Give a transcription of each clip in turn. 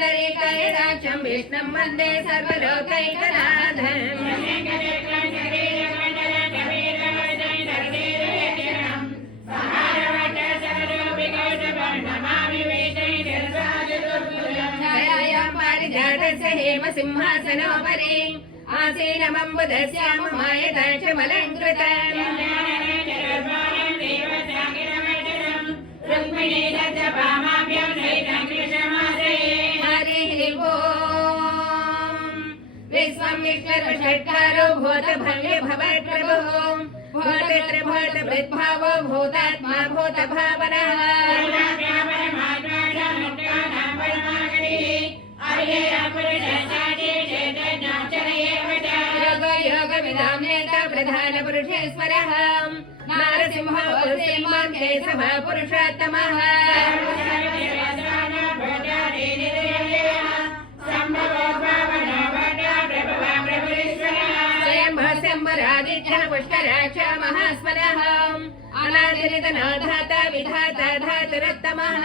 पुण्डरीकायदाक्षं विष्णुं वन्दे सर्वलोकैकनाथम् हेम सिंहासनोपरि आसीनमम्बुधस्याममायदाक्षमलङ्कृतम् हरिः ओम् विश्वं विष्णुर्षट्कारो भूतभव्य भवत्प्रभुः भूतत्रिभूतभृद्भावो भूतात्मा भूतभावनः प्रधान पुरुषेश्वरः नारसिंह केशव पुरुषोत्तमः स्वयंभरादित्यः पुष्कराक्ष महास्वरः अनादिरितनाधाता विधाता धातुरुत्तमः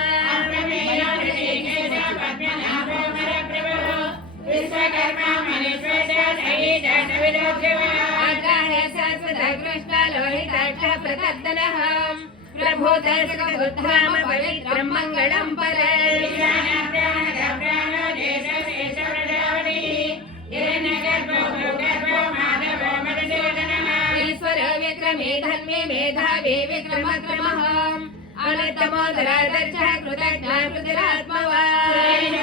कृष्ण लोहिताक्ष प्रतद्दनः प्रभोदर्शकबुद्धाम पवित्रं मङ्गलं ईश्वर विक्रमे धन्मे मेधावी विक्रमक्रमः अनन्तमोदरादर्शः कृतज्ञा कृतिरात्मवान्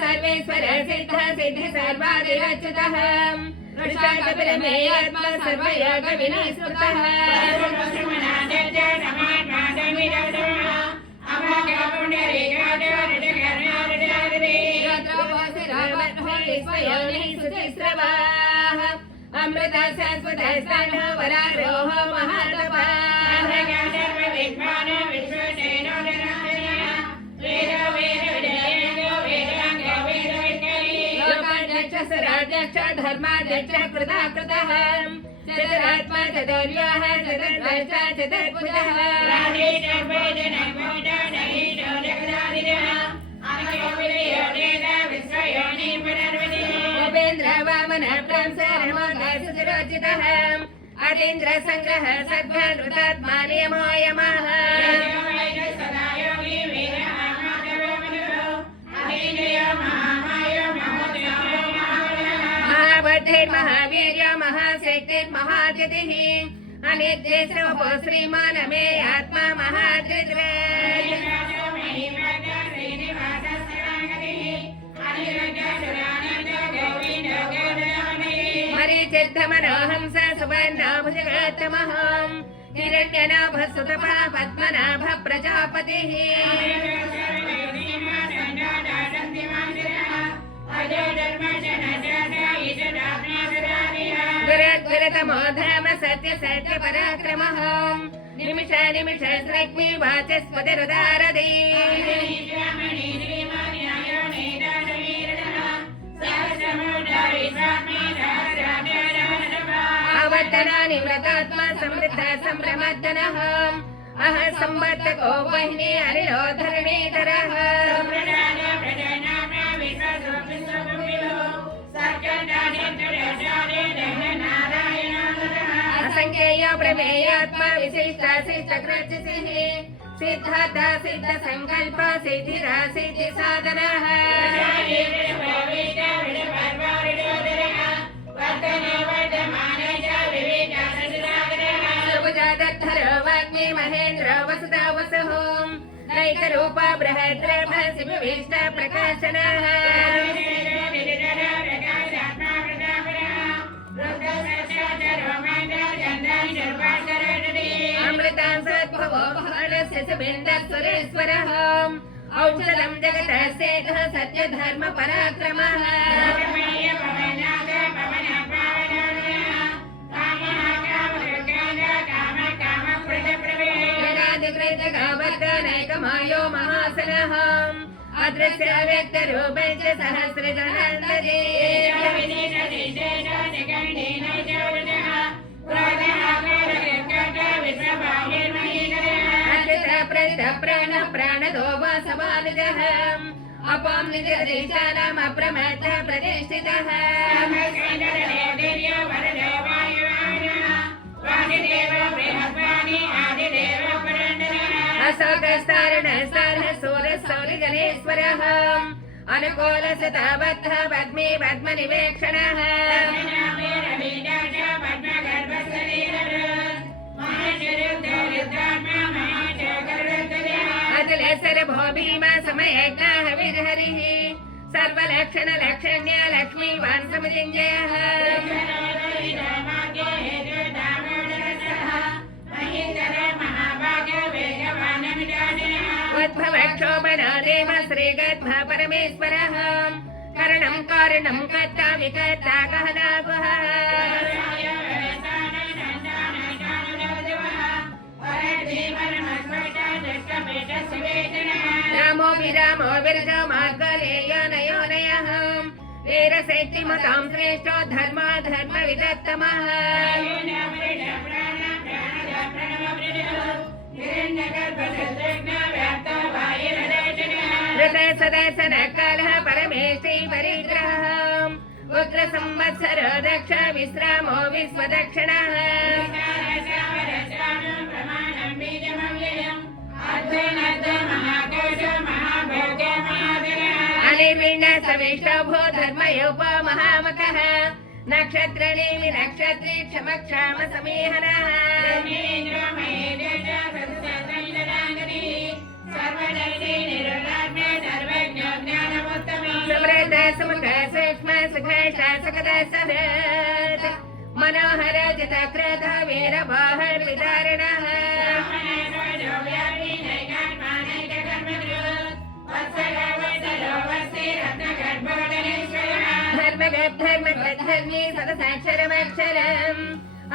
सर्वेश्वर सिद्ध सिद्धि सर्वादिरच्युतः ऋषाकपिलमेयात्मा सर्वयोग विनस्कृतः अमृत शाश्वत स्तनः वरारोह महातपः राध्यक्ष धर्माध्यक्ष कृतः चतुरात्मा चतुर्योः चतुर्दश चतुर्भुजः उपेन्द्र वामन सुचिरोचितः अतीन्द्र संग्रह सद्भृतात्मा नियमो यमः महावीर्य महाशक्ति महाद्युतिः अनिर्देशो श्रीमान मे आत्मा महाद्रिद्वे मरीचिद्धमनोहंस सुवर्णाभुजगोत्तमः हिरण्यनाभ सुतपः पद्मनाभ प्रजापतिः गुरुतमो धर्म सत्य सत्य पराक्रमः निमिष निमिष स्रग्मि वाचस्पतिरुदारदी आवर्तनानि व्रतात्मा समृद्ध संभ्रमर्दनः अह संवर्तको वह्नि हरिलो धरणीधरः असंख्येय प्रमेयात्मा विशिष्टाशिष्टकृतिः सिद्धार्थ सिद्ध संकल्प सिद्धिरा सिद्धि साधनः सुभुजाधर वाग्मी महेन्द्र वसुधा वसुः नैकरूपा बृहद्रभ शिवविष्ट प्रकाशनः अमृतां सद्भवो भारस्य सुबिन्दसुरेश्वरः औषधं जगतः सेठः सत्यधर्म पराक्रमः जगाधिकृतगावर्धनैकमायो महासनः अदृश्य व्यक्तरूपं च सहस्रजनान्तरे क्रोधः प्राणः प्राणदो वासवानिजः अपां निजदेशानाम् अप्रमत्तः प्रतिष्ठितः अशोकस्तारणस्तारः सूरः अनुकूलसताबद्धः पद्मे पद्मनिवेक्षणः अतुलसरभो भीमा समयज्ञः विर्हरिः सर्वलक्षणलक्षण्या लक्ष्मीवान् समुदिञ्जयः उद्भवक्षोभनो देव श्रीगद्भ परमेश्वरः करणं कारणं कर्ता विकर्ता कहलागुः रामो विरामो विरजो मार्गलेयो नयोनयः वीरशैत्यमतां श्रेष्ठो धर्मा धर्मविदत्तमः सदसनकालः परमेष्टि परिग्रहः उग्रसंवत्सरो दक्ष विश्रामो विश्वदक्षिणः अनिर्विण्ण सविष्टभो धर्मयोपो महामकः नक्षत्रनेमि नक्षत्रे क्षमक्षाम समीहनः समृद्ध सुमुख सूक्ष्म सुघोष सुखद सहृद मनोहर जितक्रोध वीरबाहुर विदारणः धर्मगद्धर्मगद्धर्मी सदसाक्षरमक्षरम्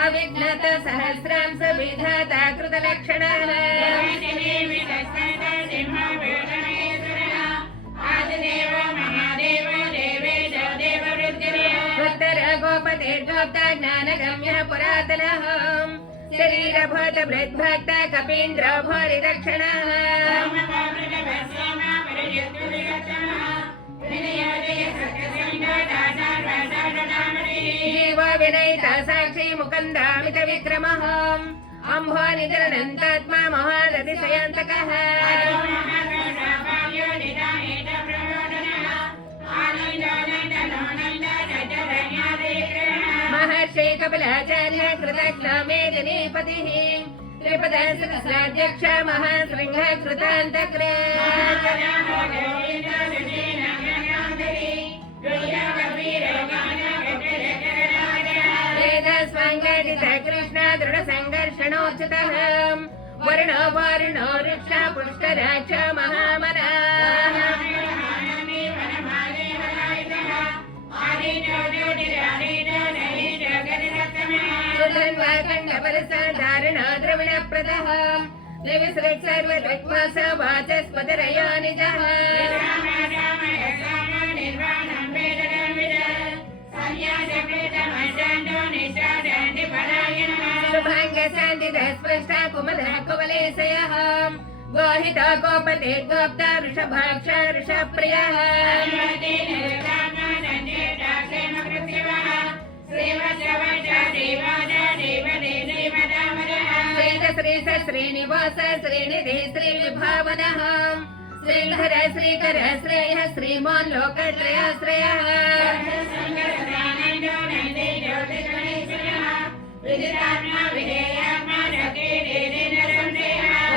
अविघ्नत सहस्रां सुविधाता कृतलक्षणः उत्तर गोपतेर्गोप्ता ज्ञानगम्यः पुरातनः शरीरभूत वृद्भक्त कपीन्द्रो भूरिदक्षिणः जीवो विनयिता साक्षी मुकुन्दामित विक्रमः अम्भो निजनन्तात्मा महादतिशयान्तकः महर्षि कपिलाचार्य कृतज्ञ मेदिनीपतिः त्रिपदसहस्राध्यक्ष महाशृङ्ग कृतान्तकृत् वेदस्वाङ्गदित कृष्ण दृढसङ्घर्षणोच्युतः वर्णो वारुणो वृक्ष पुष्कराक्ष महामनाः धारण द्रविणप्रदः निविसृक् सर्वदृक्वास वाचस्पतिरयो निजः शुभाङ्गशान्तिदस्पृष्टा कुमलः कुवलेशयः गोहितो गोपतेर्गोप्ता वृषभाक्ष वृषप्रियः श्रीनिवास श्रीनिधि श्रीविभावनः श्रीधर श्रीकर श्रेयः श्रीमान् लोकत्रयाश्रयः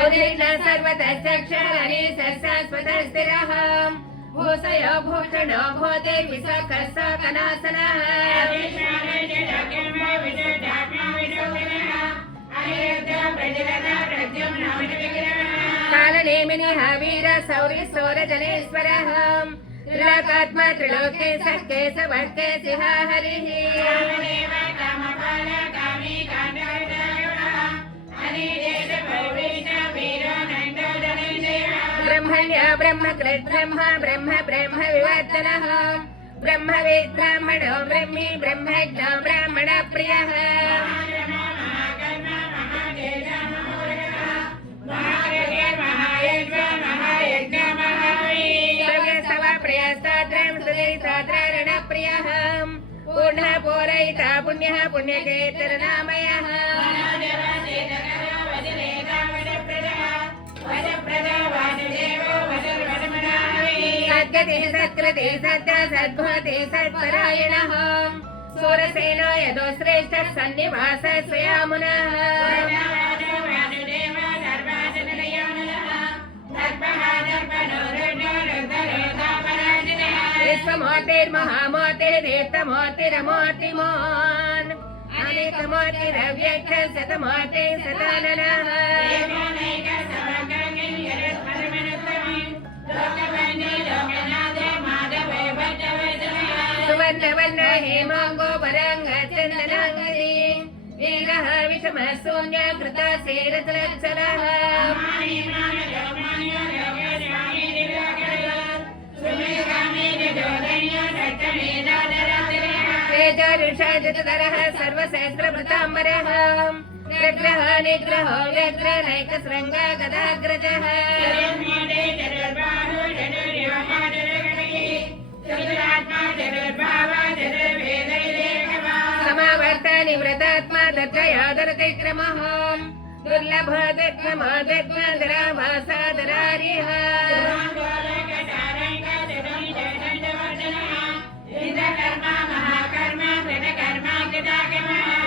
उदीर्ण सर्वतश्चक्षुरनि शाश्वतः स्थिरः भूषयो भूषणो भूतेर्विशाखः साकनासनः कालनेमिनिः वीर शौर्य शौरजनेश्वरः त्रिलोकात्मा त्रिलोके सत्के सवत्के सिंहा हरिः ब्रह्मण्य ब्रह्मकृत् ब्रह्म ब्रह्म ब्रह्म विवर्तनः ब्रह्मवेद् ब्राह्मणो ब्रह्मी ब्रह्मज्ञ ब्राह्मण प्रियः महादेव पूर्णः पूरयिता पुण्यः पुण्यकेतरनामयः सद्गतिः सत्कृतिः सद्दा सद्भवति सत्परायणः सूरसेनो यदो श्रेष्ठः सन्निवासः स्वयामुनः विश्वमूर्तिर्महामूर्तिर्देवतमूर्तिरमूर्तिमान् अनेकमूर्तिरव्यक्तः शतमूर्तिः शताननः सुवर्णवर्ण हेमाङ्गो वराङ्गचन्दनाङ्गदी वीरः विषमः शून्यकृता शेरचलच्छलः तेजोरुषाजतधरः सर्वसहस्रभृताम्बरः व्यग्रः निग्रहो व्यग्रनैकशृङ्गा गदाग्रजः समावर्त निवृतात्मा दत्तयादरते क्रमः दुर्लभ दग्धमो दग्धधराभासादरारिः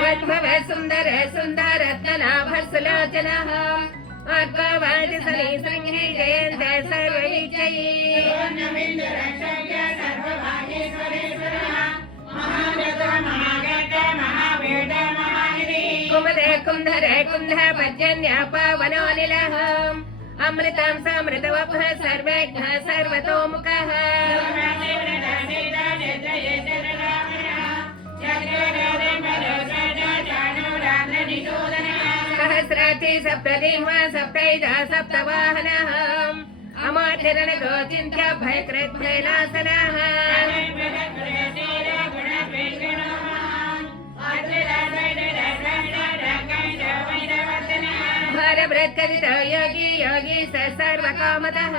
उद्भव सुन्दर सुन्दरत्ननाभ सुलोचनः अर्कवादिसली शृङ्गे जयन्त सर्वविजयी कुमद कुन्धर कुन्ध पर्जन्य पावनोऽनिलः अमृतं समृतवपः सर्वज्ञः सर्वतोमुखः सहस्रार्थी सप्तदिह्वा सप्तैजा सप्तवाहनः अमात्यरणगो चिन्त्य भयकृद्भयनाशनः भारभृत्कथित योगी योगी स सर्वकामतः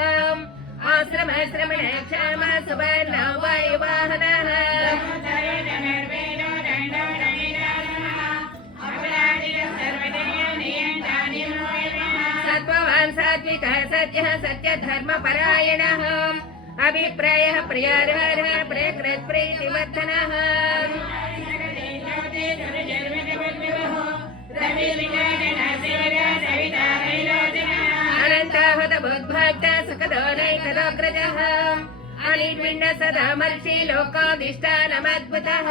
आश्रम श्रमण क्षम सुवर्ण वायुवाहनः सत्त्ववान् सात्विकः सत्यः सत्यधर्मपरायणः अभिप्रायः प्रियार्हः प्रियकृत्प्रीतिवर्धनः अनन्ताहुत बुद्भक्त सुखदोनैकदोग्रजः अनिर्विण्ण सदा मर्षि लोकाधिष्ठानमद्भुतः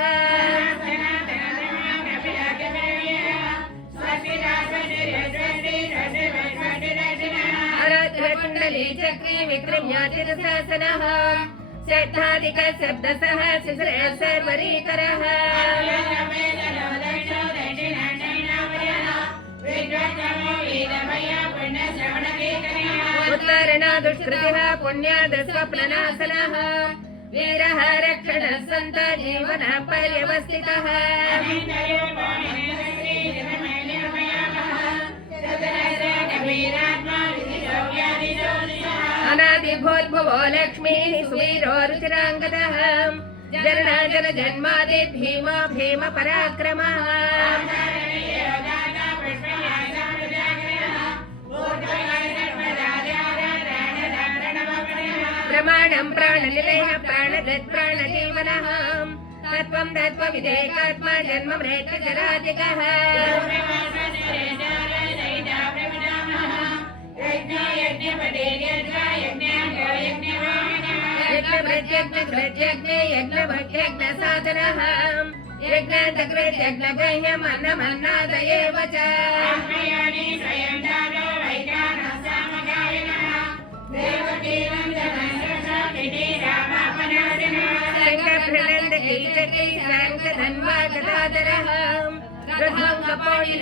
कुण्डली चक्री विक्रम्याचिरशासनः श्रद्धाधिक शब्दसः शिशिर सर्वरीकरः उत्तरणा दुष्कृतिः पुण्याद स्वप्ननाशनः वीरः रक्षणः सन्त जीवन पर्यवस्थितः अनादिभूद्भुवो लक्ष्मीः सुवीरो रुचिराङ्गदः जरणाजन जन्मादि भीमा भीम पराक्रमः प्रमाणं प्राणनिलयः प्राणदत् प्राणजीवनः तत्त्वं तत्त्वविदेकात्मा जन्म मृत्युजराधिकः यज्ञ साधनः यज्ञग्रह्यम् अन्नमन्नादयेव च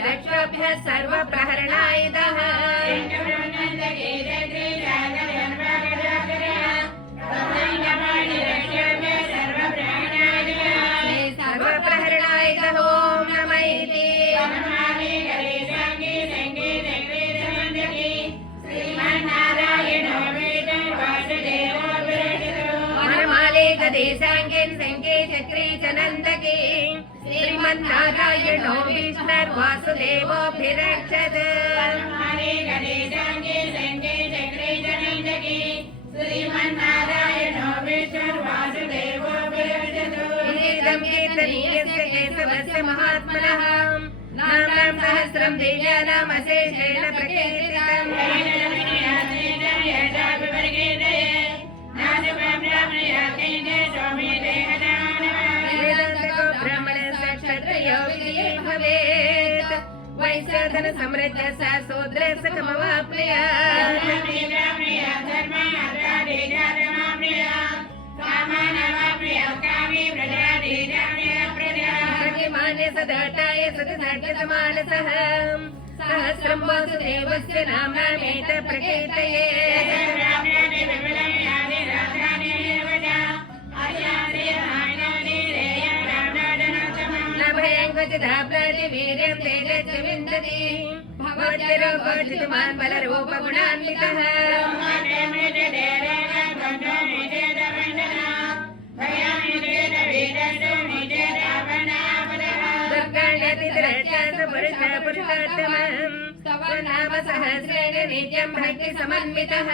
लक्ष्योभ्यः सर्वप्रहरणायुधः सर्वप्रहरणायुधः ॐ नमः इति गणेशाङ्गेन शङ्के चक्रे च नन्दके श्रीमन्नारायणो विष्णुर्वासुदेवोऽभिरक्षत् गणेशाङ्गे शङ्के चक्रे च नन्दके श्रीमन्नारायणो विष्णुर्वासुदेवोऽभिरक्षत् इदं कीर्तनीयस्य केशवस्य महात्मनः नाम सहस्रं दिव्यानामशेषेण प्रकीर्तितम् भवेत् वैश्वाधन समृद्ध सा शूद्र सकमवाप्नुयात् सदाताय सदसर्गसमानसः सहस्रं वासुदेवस्य नाम्नामेत प्रकीर्तये वीर्यं तेजश्च विन्दति भवद्भिरोगोचितमान् बलरूपगुणान्वितः पुरुषोत्तमं तव नाम सहस्रेण नित्यं भक्ति समन्वितः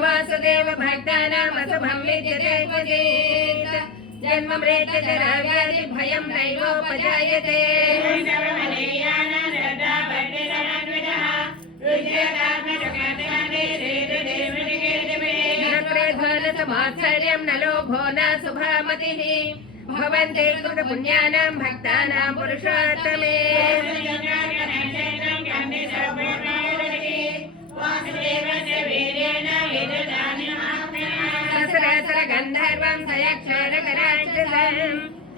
वासुदेव भक्तानामशुभं विद्यते क्वचित् जन्म मृत्यु जरा व्याधि भयं नैवोपजायते मात्सर्यं न लोभो न शुभामतिः भवन्ते कृतपुण्यानां भक्तानां पुरुषोत्तमे गन्धर्वं सयक्षरकराक्षसं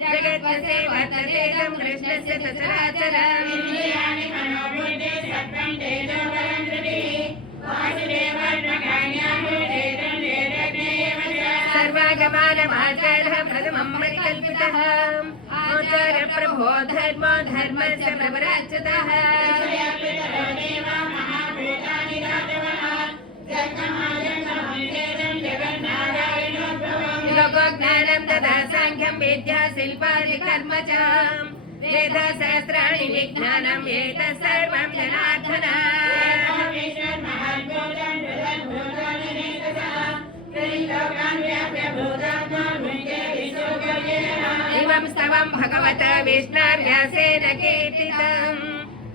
जगद्वसे वर्ततेदं कृष्णस्य सचराचरम् सर्वागमानमाचारः प्रथमं परिकल्पितः आचार प्रभो धर्मो धर्मस्य प्रवराच्युतः लोकोज्ञानं तथा साङ्ख्यं विद्या शिल्पादि कर्म च वेदशास्त्राणि विज्ञानं एतत् सर्वं जनार्दन इमं स्तवं भगवता विष्णुर्व्यासेन कीर्तितं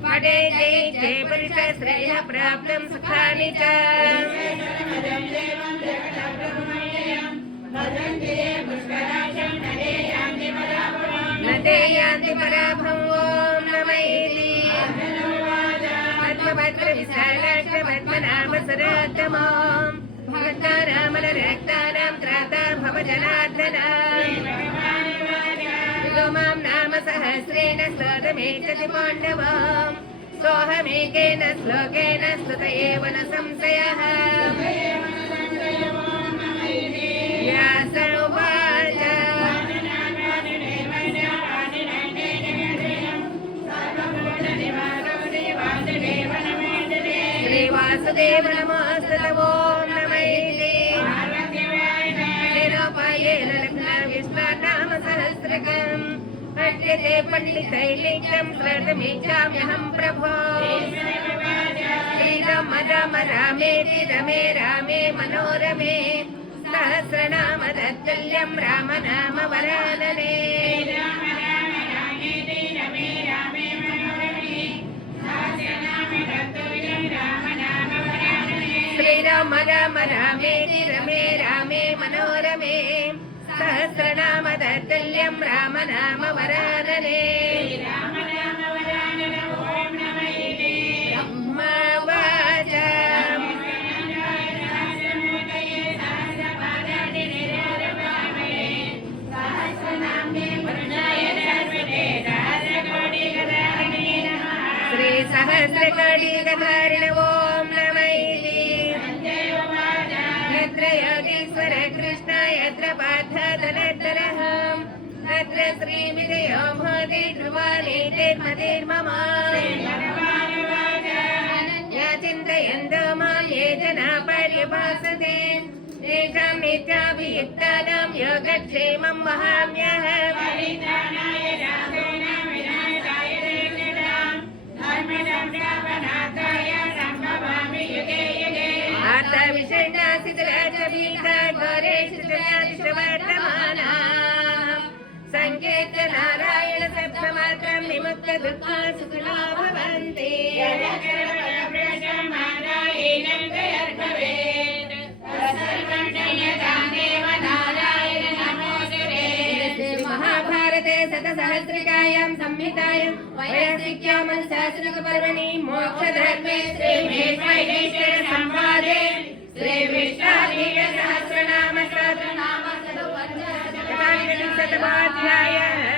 पठे जये पुरुषश्रेयः प्राप्तं सुखानि च न ते यान्ति पराभवम् ॐ नमैति पद्मपत्रविशालाक्षपद्मनाभसरोत्तमम् भक्तानामलरक्तानां त्राता भव जनार्दन मां नाम सहस्रेण स्तोत्रमेच्छति पाण्डवम् सोऽहमेकेन श्लोकेन स्तुत एव न संशयः व्यास उवाच श्रीवासुदेव नमोऽस्तुते ॐ नमैते निरूपायेन लग्नं विष्णुनाम सहस्रकम् पठ्यते पण्डितैलिङ्गं श्रोतुमिच्छाम्यहं प्रभो श्रीराम राम रामेति रमे रामे मनोरमे सहस्रनाम तत्तुल्यं राम नाम वरानने श्रीराम राम रामेति रमे रामे मनोरमे सहस्रनाम तत्तुल्यं राम नाम वरानने ब्रह्मवाच श्री सहस्रकोटिगधारिण ॐ नमैति यत्र योगीश्वर कृष्ण यत्र पार्थ तदर्थरः तत्र श्रीविजयो भवति ध्रुवानीतिर्मतिर्मम पर्युपासते तेषां नित्याभियुक्तानां योगक्षेमं वहाम्यहम् परित्राणाय साधूनां विनाशाय दुष्कृतां धर्मसंस्थापनार्थाय सम्भवामि युगे युगे आर्तविषण्णासितराजपीठाघोरेषु च वर्तमानाः सङ्केत्य नारायण सप्तमात्रं विमुक्त दुःखा सुखिनो भवन्ति महाभारते शतसहस्रिकायां संहितायां वैयासिक्यामनुशासनपर्वणि मोक्षधर्मे श्रीभीष्मयुधिष्ठिर संवादे श्रीविष्णुसहस्रनाम शतनाम शतोपञ्चाशतमाध्यायः